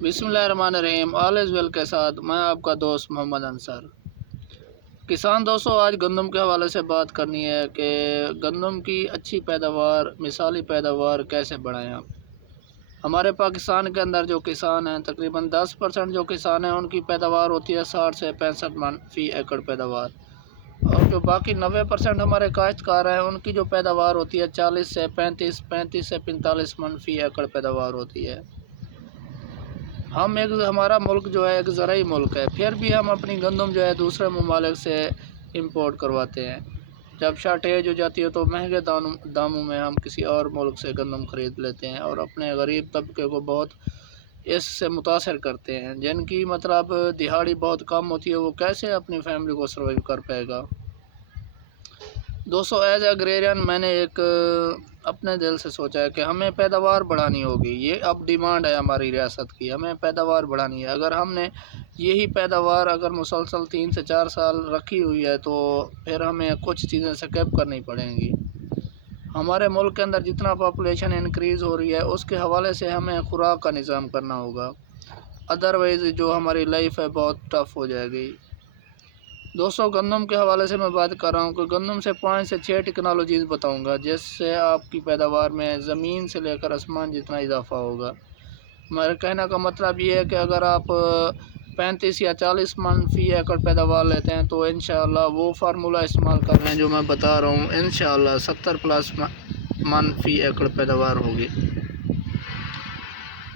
बिस्मिल्लाहिर्रहमानिर्रहीम। All is well के साथ मैं आपका दोस्त मोहम्मद अंसर। किसान दोस्तों, आज गंदम के हवाले से बात करनी है कि गंदम की अच्छी पैदावार, मिसाली पैदावार कैसे बढ़ाएं आप। हमारे पाकिस्तान के अंदर जो किसान हैं, तकरीबन 10% जो किसान हैं उनकी पैदावार होती है 60 से 65 मन फ़ी एकड़ पैदावार, और जो बाकी 90% हमारे काश्तकार हैं उनकी जो पैदावार होती है 40 से 35 से 45 मन फ़ी एकड़ पैदावार होती है। हमारा मुल्क जो है एक ज़राई मुल्क है, फिर भी हम अपनी गंदम जो है दूसरे ममालिक से इंपोर्ट करवाते हैं। जब शार्टेज हो जाती है तो महंगे दामों में हम किसी और मुल्क से गंदम ख़रीद लेते हैं और अपने गरीब तबके को बहुत इससे मुतासर करते हैं। जिनकी मतलब दिहाड़ी बहुत कम होती है, वो कैसे अपनी फैमिली को सर्वाइव कर पाएगा। दोस्तों, एज एग्रेरियन मैंने एक अपने दिल से सोचा है कि हमें पैदावार बढ़ानी होगी। ये अब डिमांड है हमारी रियासत की, हमें पैदावार बढ़ानी है। अगर हमने यही पैदावार अगर मुसलसल 3 से 4 साल रखी हुई है तो फिर हमें कुछ चीज़ें स्किप करनी पड़ेंगी। हमारे मुल्क के अंदर जितना पॉपुलेशन इंक्रीज़ हो रही है उसके हवाले से हमें खुराक का निज़ाम करना होगा, अदरवाइज़ जो हमारी लाइफ है बहुत टफ़ हो जाएगी। दोस्तों, गंदम के हवाले से मैं बात कर रहा हूँ कि गंदम से 5 से 6 टेक्नोलॉजीज़ बताऊँगा जिससे आपकी पैदावार में ज़मीन से लेकर आसमान जितना इजाफ़ा होगा। मेरे कहने का मतलब ये है कि अगर आप 35 या 40 मन फ़ी एकड़ पैदावार लेते हैं तो इंशाअल्लाह वो फार्मूला इस्तेमाल कर रहे हैं जो मैं बता रहा हूँ, इंशाअल्लाह 70+ मन फ़ी एकड़ पैदावार होगी।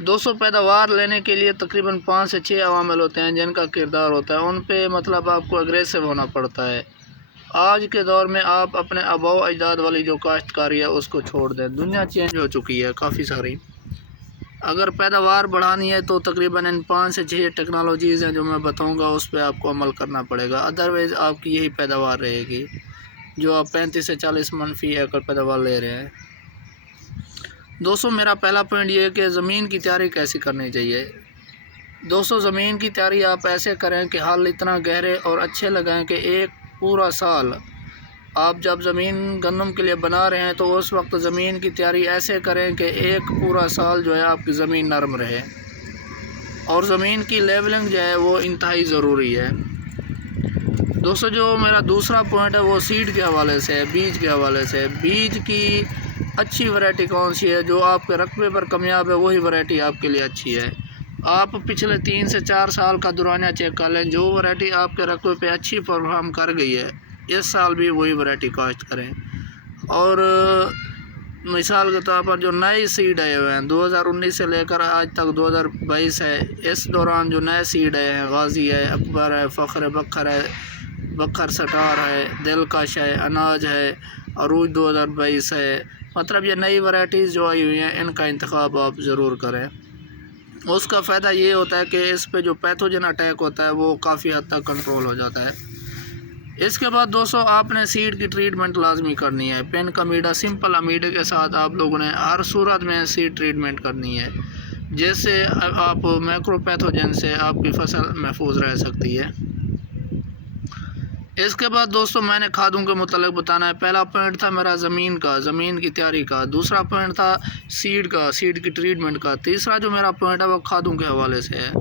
दोस्तों, पैदावार लेने के लिए तकरीबन 5 से 6 अवामिल होते हैं जिनका किरदार होता है, उन पे मतलब आपको अग्रेसिव होना पड़ता है। आज के दौर में आप अपने आबाओ अजदाद वाली जो काश्तकारी है उसको छोड़ दें, दुनिया चेंज हो चुकी है काफ़ी सारी। अगर पैदावार बढ़ानी है तो तकरीबन इन 5 से 6 टेक्नोलॉजीज़ हैं जो मैं बताऊँगा, उस पर आपको अमल करना पड़ेगा, अदरवाइज़ आपकी यही पैदावार रहेगी जो आप 35 से 40 मन फ़ी एकड़ पैदावार ले रहे हैं। दोस्तों, मेरा पहला पॉइंट ये है कि ज़मीन की तैयारी कैसी करनी चाहिए। दोस्तों, ज़मीन की तैयारी आप ऐसे करें कि हल इतना गहरे और अच्छे लगाएं कि एक पूरा साल आप जब ज़मीन गंदम के लिए बना रहे हैं तो उस वक्त ज़मीन की तैयारी ऐसे करें कि एक पूरा साल जो है आपकी ज़मीन नरम रहे, और ज़मीन की लेवलिंग जो है वो इंतहाई ज़रूरी है। दोस्तों, जो मेरा दूसरा पॉइंट है वो सीड के हवाले से है, बीज के हवाले से। बीज की अच्छी वैरायटी कौन सी है जो आपके रकबे पर कामयाब है, वही वैरायटी आपके लिए अच्छी है। आप पिछले 3 से 4 साल का दुरानिया चेक कर लें, जो वैरायटी आपके रकबे पे अच्छी परफॉर्म कर गई है इस साल भी वही वैरायटी काश्त करें। और मिसाल के तौर पर जो नए सीड आए हुए हैं 2019 से लेकर आज तक 2022 है, इस दौरान जो नए सीड आए हैं, गाजी है, अकबर है, फ़ख्र बकर है, बकर सटार है, दिलकश है, अनाज है, अरूज 2022 है। मतलब ये नई वैराइटीज़ जो आई हुई हैं इनका इंतखाब आप ज़रूर करें। उसका फ़ायदा ये होता है कि इस पे जो पैथोजन अटैक होता है वो काफ़ी हद तक कंट्रोल हो जाता है। इसके बाद दोस्तों, आपने सीड की ट्रीटमेंट लाजमी करनी है। पेन कमीडा, सिंपल अमीडे के साथ आप लोगों ने हर सूरत में सीड ट्रीटमेंट करनी है, जिससे आप मैक्रोपैथोजन से आपकी फसल महफूज रह सकती है। इसके बाद दोस्तों, मैंने खादों के मुतालिक बताना है। पहला पॉइंट था मेरा ज़मीन की तैयारी का। दूसरा पॉइंट था सीड की ट्रीटमेंट का। तीसरा जो मेरा पॉइंट है वो खादों के हवाले से है।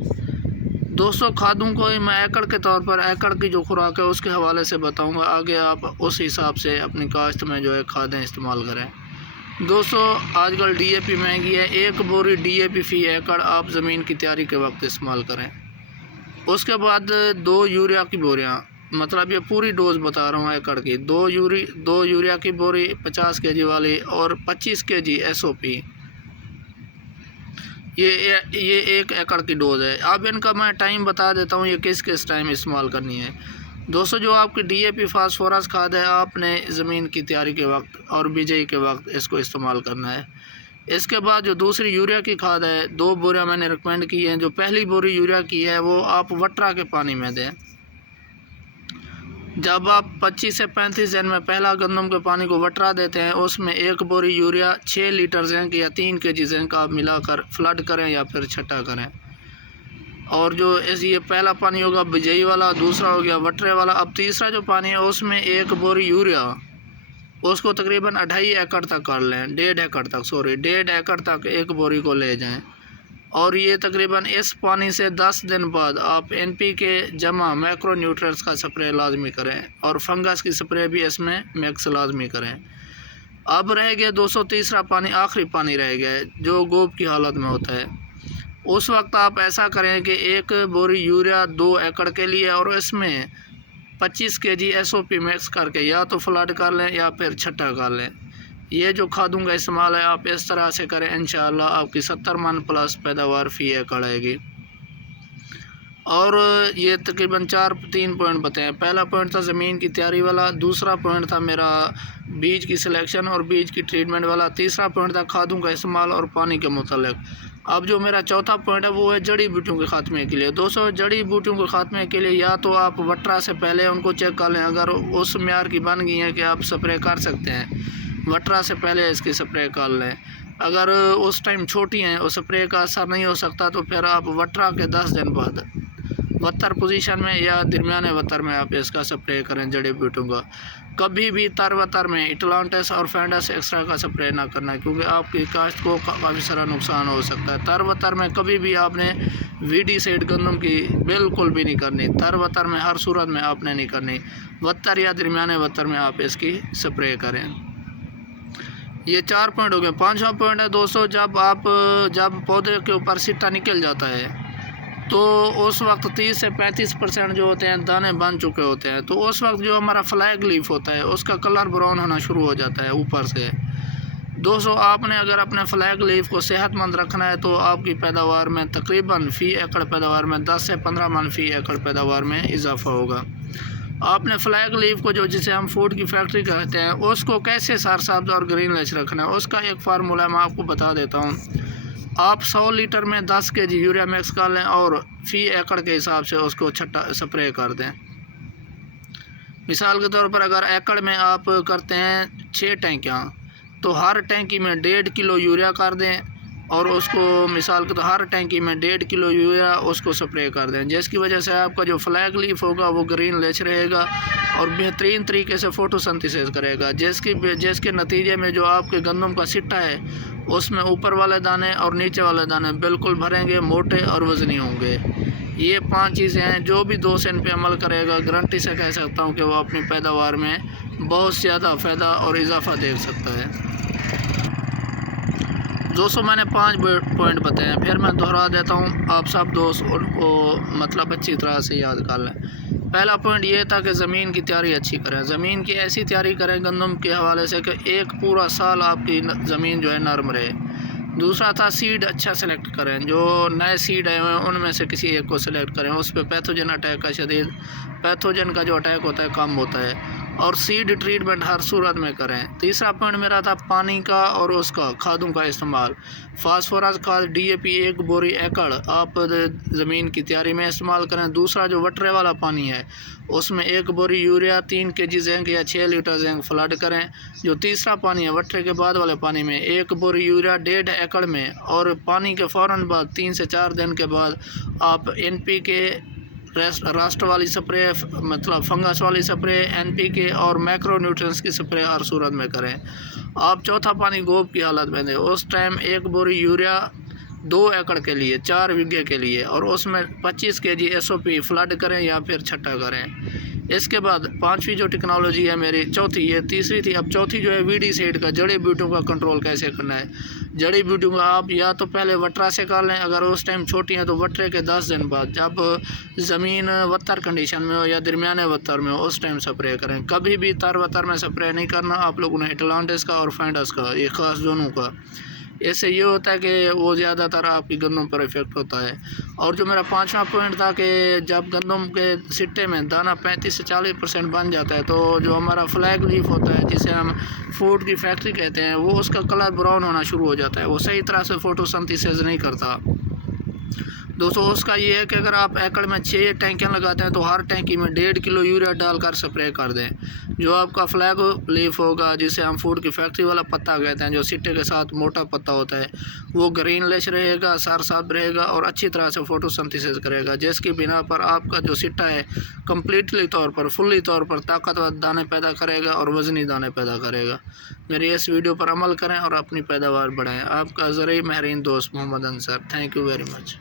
दोस्तों, खादों को मैं एकड़ के तौर पर एकड़ की जो खुराक है उसके हवाले से बताऊंगा, आगे आप उस हिसाब से अपनी काश्त में जो है खादें इस्तेमाल करें। दोस्तों, आजकल DAP महंगी है, 1 बोरी DAP फ़ी एकड़ आप ज़मीन की तैयारी के वक्त इस्तेमाल करें। उसके बाद 2 यूरिया की बोरियाँ, मतलब ये पूरी डोज़ बता रहा हूँ एकड़ की, 2 यूरिया की बोरी 50 kg वाली और 25 kg SOP, ये 1 एकड़ की डोज़ है। अब इनका मैं टाइम बता देता हूँ ये किस टाइम इस्तेमाल करनी है। दोस्तों, जो आपकी DAP फास्फोरस खाद है आपने ज़मीन की तैयारी के वक्त और बिजाई के वक्त इसको इस्तेमाल करना है। इसके बाद जो दूसरी यूरिया की खाद है, 2 बोरियाँ मैंने रिकमेंड की हैं। जो पहली बोरी यूरिया की है वो आप वटरा के पानी में दें। जब आप 25 से 35 दिन में पहला गंदम के पानी को वटरा देते हैं, उसमें 1 बोरी यूरिया 6 लीटर जिंक या 3 kg जिंक आप मिलाकर फ्लड करें या फिर छटा करें। और जो ये पहला पानी होगा बिजाई वाला, दूसरा हो गया वटरे वाला। अब तीसरा जो पानी है उसमें 1 बोरी यूरिया, उसको तकरीबन 2.5 एकड़ तक कर लें, 1.5 एकड़ तक 1 बोरी को ले जाएं। और ये तकरीबन इस पानी से 10 दिन बाद आप NPK जमा मैक्रो न्यूट्रिएंट्स का स्प्रे लाजमी करें और फंगस की स्प्रे भी इसमें मिक्स लाजमी करें। अब रह गया 230 पानी, आखिरी पानी रह गया है जो गोब की हालत में होता है। उस वक्त आप ऐसा करें कि 1 बोरी यूरिया 2 एकड़ के लिए और इसमें 25 kg SOP मिक्स करके या तो फ्लड कर लें या फिर छट्टा कर लें। ये जो खादों का इस्तेमाल है आप इस तरह से करें, इंशाअल्लाह आपकी 70 मन प्लस पैदावार फी एकड़ आएगी। और ये तकरीबन 3 पॉइंट बताएं। पहला पॉइंट था ज़मीन की तैयारी वाला, दूसरा पॉइंट था मेरा बीज की सिलेक्शन और बीज की ट्रीटमेंट वाला, तीसरा पॉइंट था खादों का इस्तेमाल और पानी के मुतालिक। अब जो मेरा चौथा पॉइंट है वो है जड़ी बूटियों के ख़ात्मे के लिए। दोस्तों, जड़ी बूटियों के ख़ात्मे के लिए या तो आप वट्रा से पहले उनको चेक कर लें, अगर उस म्यार की बन गई है कि आप स्प्रे कर सकते हैं, वट्रा से पहले इसकी स्प्रे कर लें। अगर उस टाइम छोटी हैं और स्प्रे का असर नहीं हो सकता तो फिर आप वट्रा के 10 दिन बाद वत्तर पोजीशन में या दरमियाने वत्तर में आप इसका स्प्रे करें जड़ी बूटियों का। कभी भी तर वत्तर में इटलांटिस और फेंडस एक्स्ट्रा का स्प्रे ना करना, क्योंकि आपकी काश्त को काफ़ी सारा नुकसान हो सकता है। तर वत्तर में कभी भी आपने वीडीसाइड गंदम की बिल्कुल भी नहीं करनी, तर वत्तर में हर सूरत में आपने नहीं करनी, वत्तर या दरमियाने वत्तर में आप इसकी स्प्रे करें। ये 4 पॉइंट हो गए। 5वां पॉइंट है दोस्तों, जब पौधे के ऊपर सिट्टा निकल जाता है तो उस वक्त 30 से 35% जो होते हैं दाने बन चुके होते हैं, तो उस वक्त जो हमारा फ्लैग लीफ होता है उसका कलर ब्राउन होना शुरू हो जाता है ऊपर से। दोस्तों, आपने अगर अपने फ्लैग लीफ को सेहतमंद रखना है तो आपकी पैदावार में तकरीबन फ़ी एकड़ पैदावार में 10 से 15 मन फ़ी एकड़ पैदावार में इजाफा होगा। आपने फ्लैग लीफ को जिसे हम फूड की फैक्ट्री कहते हैं उसको कैसे सरसब्ज और ग्रीन लच रखना है, उसका एक फार्मूला मैं आपको बता देता हूँ। आप 100 लीटर में 10 kg यूरिया मिक्स कर लें और फ़ी एकड़ के हिसाब से उसको छट्टा स्प्रे कर दें। मिसाल के तौर पर अगर एकड़ में आप करते हैं 6 टैंकियाँ तो हर टैंकी में 1.5 किलो यूरिया कर दें और उसको मिसाल के तो हर टैंकी में 1.5 किलो यूरिया उसको स्प्रे कर दें, जिसकी वजह से आपका जो फ्लैग लीफ होगा वो ग्रीन लेच रहेगा और बेहतरीन तरीके से फोटोसिंथेसिस करेगा, जिसके नतीजे में जो आपके गंदम का सिट्टा है उसमें ऊपर वाले दाने और नीचे वाले दाने बिल्कुल भरेंगे, मोटे और वज़नी होंगे। ये 5 चीज़ें हैं, जो भी 2 से इन पे अमल करेगा गारंटी से कह सकता हूँ कि वो अपनी पैदावार में बहुत ज़्यादा फ़ायदा और इजाफा देख सकता है। दोस्तों, मैंने 5 पॉइंट बताए हैं, फिर मैं दोहरा देता हूँ, आप सब दोस्त उनको मतलब अच्छी तरह से याद कर लें। पहला पॉइंट ये था कि ज़मीन की तैयारी अच्छी करें। ज़मीन की ऐसी तैयारी करें गंदम के हवाले से कि एक पूरा साल आपकी ज़मीन जो है नरम रहे। दूसरा था सीड अच्छा सेलेक्ट करें, जो नए सीड आए हुए हैं उनमें से किसी एक को सिलेक्ट करें, उस पर पैथोजन अटैक का पैथोजन का जो अटैक होता है कम होता है, और सीड ट्रीटमेंट हर सूरत में करें। तीसरा पॉइंट मेरा था पानी का और उसका खादों का इस्तेमाल। फास्फोरस खाद DAP 1 बोरी एकड़ आप ज़मीन की तैयारी में इस्तेमाल करें। दूसरा जो वटरे वाला पानी है उसमें 1 बोरी यूरिया, 3 kg जिंक या 6 लीटर जिंक फ्लड करें। जो तीसरा पानी है वटरे के बाद वाले पानी में 1 बोरी यूरिया 1.5 एकड़ में, और पानी के फ़ौरन बाद 3 से 4 दिन के बाद आप NPK रास्ट वाली स्प्रे मतलब फंगस वाली स्प्रे, NPK और मैक्रो न्यूट्रिएंट्स की स्प्रे हर सूरत में करें। आप चौथा पानी गोब की हालत में दें। उस टाइम 1 बोरी यूरिया 2 एकड़ के लिए 4 बीघे के लिए और उसमें 25 kg SOP फ्लड करें या फिर छट्टा करें। इसके बाद 5वीं जो टेक्नोलॉजी है मेरी, चौथी, ये तीसरी थी, अब चौथी जो है वीडीसाइड का, जड़ी बूटियों का कंट्रोल कैसे करना है। जड़ी बूटियों का आप या तो पहले वटरा से कर लें, अगर उस टाइम छोटी हैं तो वटरे के 10 दिन बाद, जब ज़मीन वत्तर कंडीशन में हो या दरमियाने वत्तर में हो उस टाइम स्प्रे करें। कभी भी तर वत्तर में स्प्रे नहीं करना आप लोगों ने, इटलांटिस का और फेंडस का, ये ख़ास दोनों का। इससे ये होता है कि वो ज़्यादातर आपकी गंदम पर इफ़ेक्ट होता है। और जो मेरा 5वां पॉइंट था कि जब गंदम के सिट्टे में दाना 35 से 40% बन जाता है तो जो हमारा फ्लैग लीफ होता है जिसे हम फूड की फैक्ट्री कहते हैं, वो उसका कलर ब्राउन होना शुरू हो जाता है, वो सही तरह से फोटोसिंथेसिस नहीं करता। दोस्तों, उसका ये है कि अगर आप एकड़ में 6 टैंकियाँ लगाते हैं तो हर टैंकी में 1.5 किलो यूरिया डालकर स्प्रे कर दें। जो आपका फ्लैग लीफ होगा जिसे हम फूड की फैक्ट्री वाला पत्ता कहते हैं, जो सिट्टे के साथ मोटा पत्ता होता है, वो ग्रीन लेश रहेगा, सरसब्ज रहेगा और अच्छी तरह से फोटोसिंथेसिस करेगा, जिसकी बिना पर आपका जो सिट्टा है कम्प्लीटली तौर पर, फुल्ली तौर पर ताकतवर दाने पैदा करेगा और वज़नी दाने पैदा करेगा। मेरी इस वीडियो पर अमल करें और अपनी पैदावार बढ़ाएं। आपका ज़रूरी महरीन दोस्त Mohammad Ansar. Thank you very much.